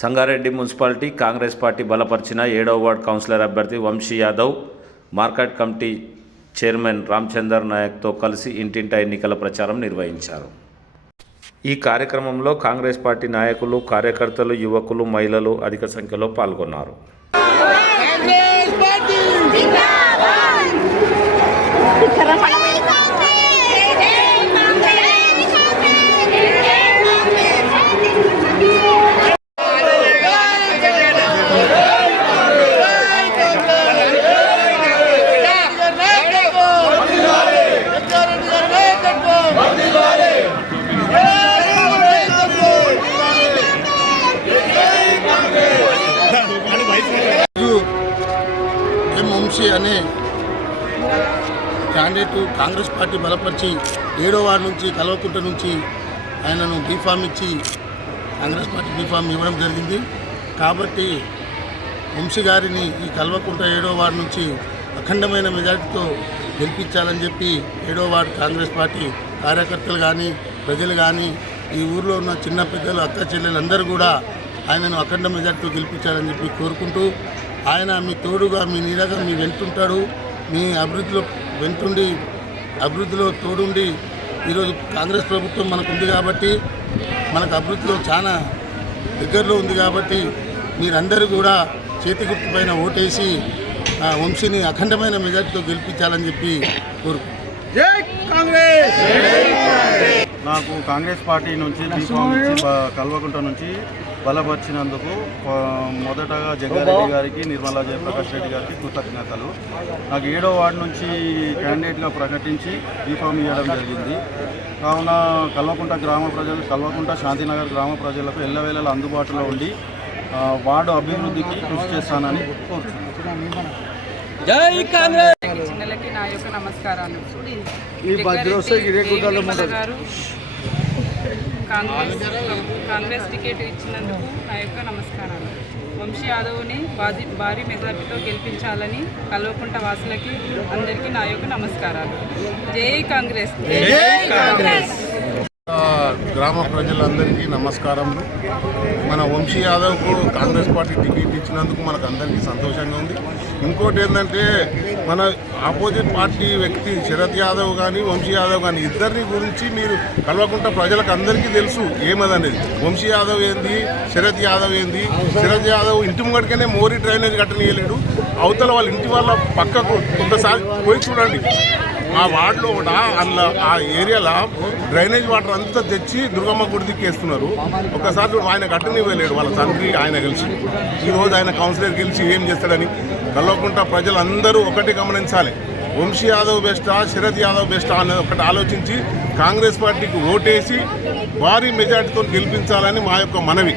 Sangareddy municipality Congress party బలపరిచిన ఏడవ ward councillor అభ్యర్థి Vamshi Yadav market committee chairman Ramachander నాయక్తో కలిసి ఇంటింటా ఎన్నికల ప్రచారం నిర్వహించారు. ఈ కార్యక్రమంలో కాంగ్రెస్ పార్టీ నాయకులు కార్యకర్తలు యువకులు మహిళలు అధిక సంఖ్యలో పాల్గొన్నారు. కాంగ్రెస్ అనే క్యాండిడేట్ కాంగ్రెస్ పార్టీ బలపరిచి ఏడో వార్డు నుంచి కల్వకుంట నుంచి ఆయనను బీఫామ్ ఇచ్చి కాంగ్రెస్ పార్టీ బీఫామ్ ఇవ్వడం జరిగింది. కాబట్టి వంశీ గారిని ఈ కల్వకుంట ఏడో వార్డు నుంచి అఖండమైన మెజార్టీతో గెలిపించాలని చెప్పి ఏడో వార్డు కాంగ్రెస్ పార్టీ కార్యకర్తలు కానీ ప్రజలు కానీ ఈ ఊర్లో ఉన్న చిన్న పెద్దలు అక్క చెల్లెలందరూ కూడా ఆయనను అఖండ మెజార్టీతో గెలిపించాలని చెప్పి కోరుకుంటూ ఆయన మీ తోడుగా మీ నీడగా మీ వెంటుంటాడు మీ అభివృద్ధిలో వెంటుండి అభివృద్ధిలో తోడుండి. ఈరోజు కాంగ్రెస్ ప్రభుత్వం మనకు ఉంది కాబట్టి మనకు అభివృద్ధిలో చాలా దగ్గరలో ఉంది కాబట్టి మీరందరూ కూడా చేతి గుర్తు పైన ఓటేసి ఆ వంశీని అఖండమైన మెజార్టీతో గెలిపించాలని చెప్పి కోరుకు కాంగ్రెస్! నాకు కాంగ్రెస్ పార్టీ నుంచి బీఫామ్ కల్వకుంట నుంచి బలపరిచినందుకు మొదటగా జగ్గారెడ్డి గారికి నిర్మలా జయప్రకాష్ రెడ్డి గారికి కృతజ్ఞతలు. నాకు ఏడో వార్డు నుంచి క్యాండిడేట్గా ప్రకటించి బీఫామ్ ఇవ్వడం జరిగింది. కావున కల్వకుంట గ్రామ ప్రజలు కల్వకుంట శాంతినగర్ గ్రామ ప్రజలకు ఎల్లవేళలా అందుబాటులో ఉండి వార్డు అభివృద్ధికి కృషి చేస్తానని కోరుతున్నాను నా యొక్క నమస్కారాలు. గారు కాంగ్రెస్ కాంగ్రెస్ టికెట్ ఇచ్చినందుకు నా యొక్క నమస్కారాలు. వంశీ యాదవ్ని భారీ భారీ మెజార్టీతో గెలిపించాలని కల్వకుంట వాసులకి అందరికీ నా యొక్క నమస్కారాలు. జై కాంగ్రెస్. జై కాంగ్రెస్. ఆ, గ్రామ ప్రజలందరికీ నమస్కారములు మన వంశీ యాదవ్కు కాంగ్రెస్ పార్టీ టికెట్ ఇచ్చినందుకు మనకు అందరికీ సంతోషంగా ఉంది. ఇంకోటి ఏంటంటే మన ఆపోజిట్ పార్టీ వ్యక్తి శరత్ యాదవ్ కానీ వంశీ యాదవ్ కానీ ఇద్దరిని గురించి మీరు కలవకుండా ప్రజలకు అందరికీ తెలుసు ఏమదనేది వంశీ యాదవ్ ఏంది? శరత్ యాదవ్ ఏంది? శరత్ యాదవ్ ఇంటి ముంగడికనే మోరీ డ్రైనేజ్ కట్టనీయలేడు. అవతల వాళ్ళ ఇంటి వాళ్ళ పక్కకు ఒకసారి పోయి చూడండి. ఆ వార్డులో కూడా అందులో ఆ ఏరియాలో డ్రైనేజ్ వాటర్ అంతా తెచ్చి దుర్గమ్మ గుడి దిక్కేస్తున్నారు ఒకసారి ఆయన కట్టనివ్వలేడు వాళ్ళ తండ్రి ఆయన గెలిచి ఈరోజు ఆయన కౌన్సిలర్ గెలిచి ఏం చేస్తాడని కల్వకుంట ప్రజలందరూ ఒకటి గమనించాలి. వంశీ యాదవ్ బెస్టా శరద్ యాదవ్ బెస్టా అనేది ఒకటి ఆలోచించి కాంగ్రెస్ పార్టీకి ఓటేసి భారీ మెజార్టీతో గెలిపించాలని మా యొక్క మనవి.